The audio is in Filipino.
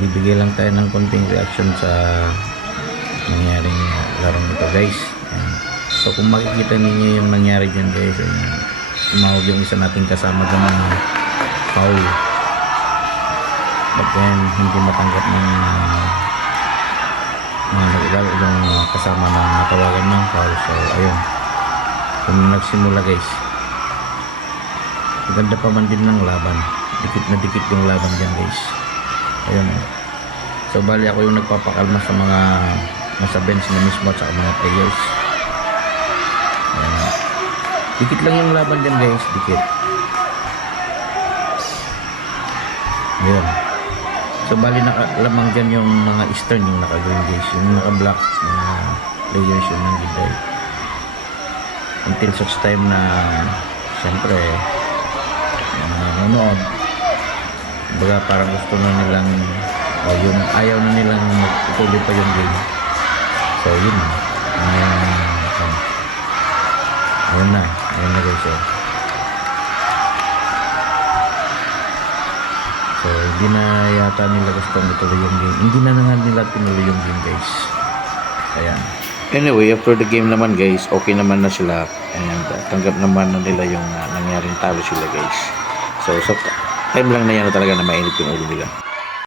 bibigay lang tayo ng konting reaction sa nangyaring larong ito guys. Ayan. So kung makikita ninyo yung nangyari dyan guys, tumawag yung isa nating kasama dyan ng foul. But then, hindi matanggap ng uh, mga nag yung uh, kasama na natawagan ng foul. So ayun, kung nagsimula guys, Maganda pa man din ng laban. Dikit na dikit yung laban dyan guys. Ayun. So bali ako yung nagpapakalma sa mga nasa bench na mismo at sa mga players. Dikit lang yung laban dyan guys. Dikit. Ayun. So bali naka, lamang dyan yung mga eastern yung naka-green guys. Yung naka-black na players yung nandiday. Until such time na siyempre nanonood baga parang gusto na nilang o yung ayaw na nilang magtutuloy pa yung game. So yun. Um, um, ayun na. Ayun na guys oh. so hindi na yata nila gustong ituloy yung game. Hindi na nga nila tinuloy yung game guys. Ayan. Anyway, after the game naman guys, okay naman na sila. And uh, tanggap naman na nila yung uh, nangyaring talo sila guys. So, sa time lang na yan talaga na mainit yung ulo nila.